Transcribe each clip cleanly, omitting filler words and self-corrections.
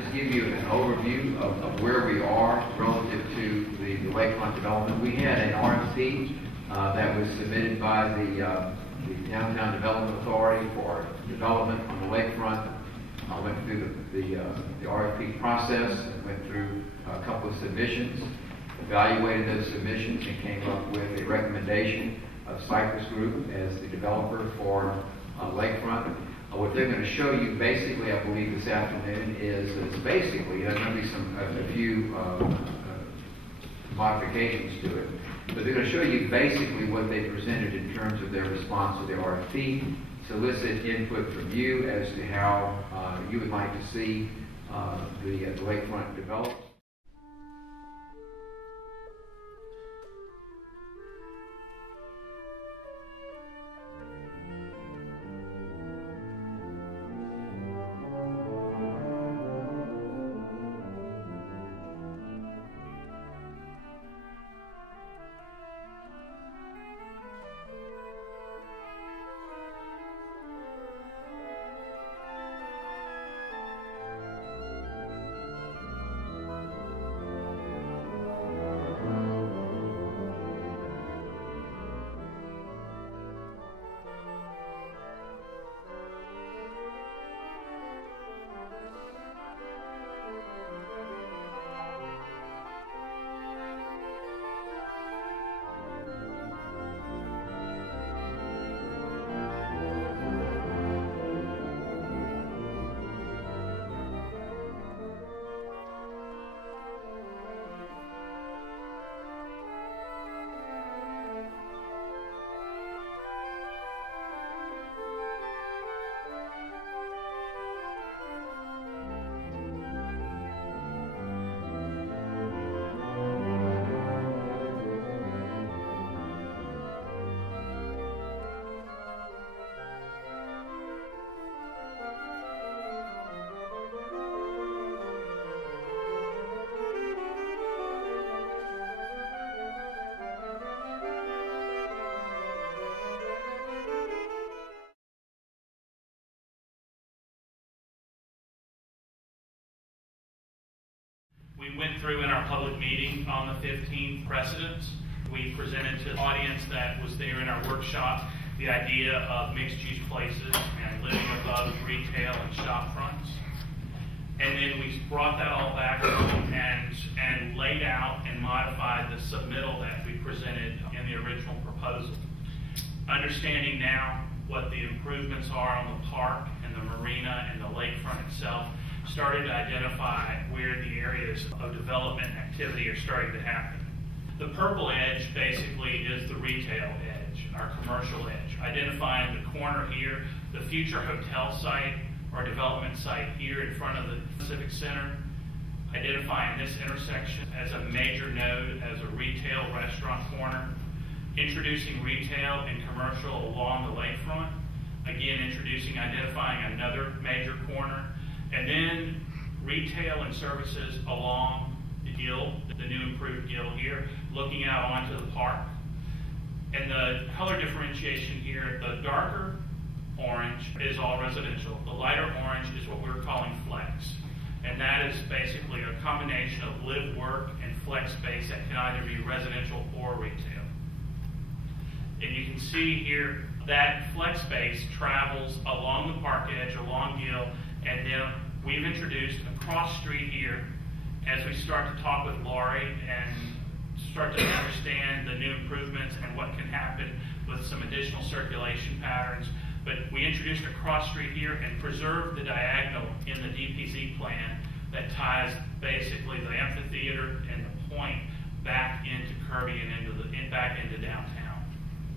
just give you an overview of where we are relative to the lakefront development. We had an RFP that was submitted by the Downtown Development Authority for development on the lakefront. I went through the RFP process and went through a couple of submissions, evaluated those submissions, and came up with a recommendation of Cypress Group as the developer for lakefront. What they're going to show you basically, I believe, this afternoon is basically, there's going to be a few modifications to it, but they're going to show you basically what they presented in terms of their response to the RFP, solicit input from you as to how you would like to see the lakefront developed. We went through in our public meeting on the 15th precedents. We presented to the audience that was there in our workshop the idea of mixed-use places and living above retail and shop fronts. And then we brought that all back and laid out and modified the submittal that we presented in the original proposal. Understanding now what the improvements are on the park and the marina and the lakefront itself, started to identify where the areas of development and activity are starting to happen. The purple edge basically is the retail edge, our commercial edge, identifying the corner here, the future hotel site or development site here in front of the Civic Center, identifying this intersection as a major node, as a retail restaurant corner, introducing retail and commercial along the lakefront, again identifying another major corner, and then retail and services along the gill, the new improved gill here, looking out onto the park. And the color differentiation here, the darker orange is all residential. The lighter orange is what we're calling flex. And that is basically a combination of live, work, and flex space that can either be residential or retail. And you can see here that flex space travels along the park edge, along gill, and then we've introduced a cross street here as we start to talk with Laurie and start to understand the new improvements and what can happen with some additional circulation patterns. But we introduced a cross street here and preserved the diagonal in the DPZ plan that ties basically the amphitheater and the point back into Kirby and back into downtown.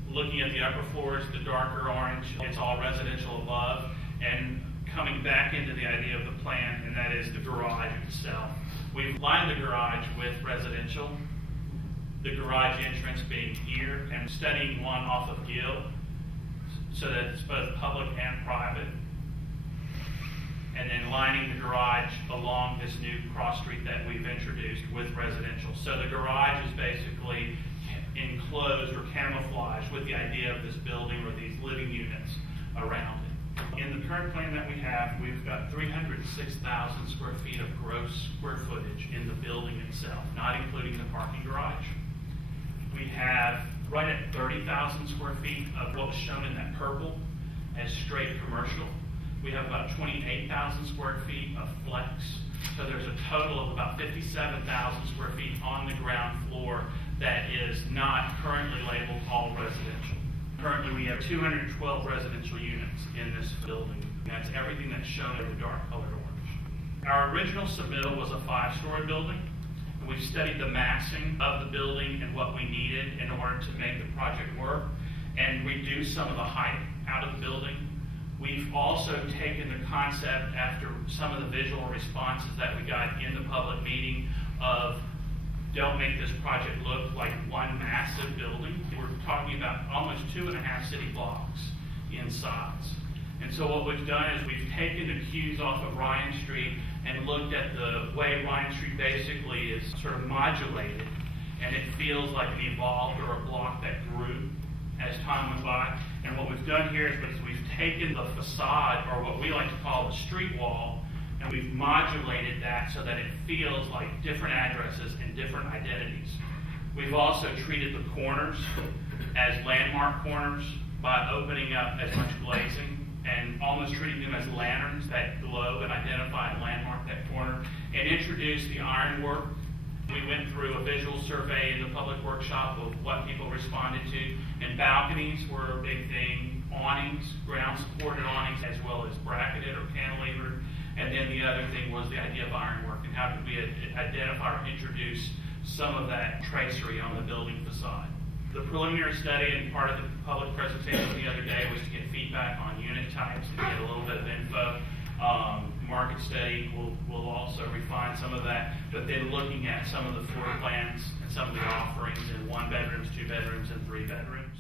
Looking at the upper floors, the darker orange, it's all residential above, and coming back into the idea of the plan, and that is the garage itself. We've lined the garage with residential, the garage entrance being here, and studying one off of Gill, so that it's both public and private, and then lining the garage along this new cross street that we've introduced with residential. So the garage is basically enclosed or camouflaged with the idea of this building or these living units around it. In the current plan that we have, we've got 306,000 square feet of gross square footage in the building itself, not including the parking garage. We have right at 30,000 square feet of what was shown in that purple as straight commercial. We have about 28,000 square feet of flex. So there's a total of about 57,000 square feet on the ground floor that is not currently labeled all residential. Currently, we have 212 residential units in this building. That's everything that's shown in the dark colored orange. Our original submittal was a 5-story building. We've studied the massing of the building and what we needed in order to make the project work and reduce some of the height out of the building. We've also taken the concept after some of the visual responses that we got in the public meeting of don't make this project look like one massive building. We're talking about almost 2.5 city blocks in size. And so what we've done is we've taken the cues off of Ryan Street and looked at the way Ryan Street basically is sort of modulated, and it feels like an evolved or a block that grew as time went by. And what we've done here is we've taken the facade, or what we like to call the street wall, and we've modulated that so that it feels like different addresses and different identities. We've also treated the corners as landmark corners by opening up as much glazing and almost treating them as lanterns that glow and identify and landmark that corner, and introduce the ironwork. We went through a visual survey in the public workshop of what people responded to, and balconies were a big thing, awnings, ground-supported awnings, as well as bracketed or cantilevered. And then the other thing was the idea of ironwork, and how could we identify or introduce some of that tracery on the building facade. The preliminary study and part of the public presentation the other day was to get feedback on unit types and get a little bit of info. Market study will also refine some of that, but then looking at some of the floor plans and some of the offerings in 1 bedrooms, 2 bedrooms, and 3 bedrooms.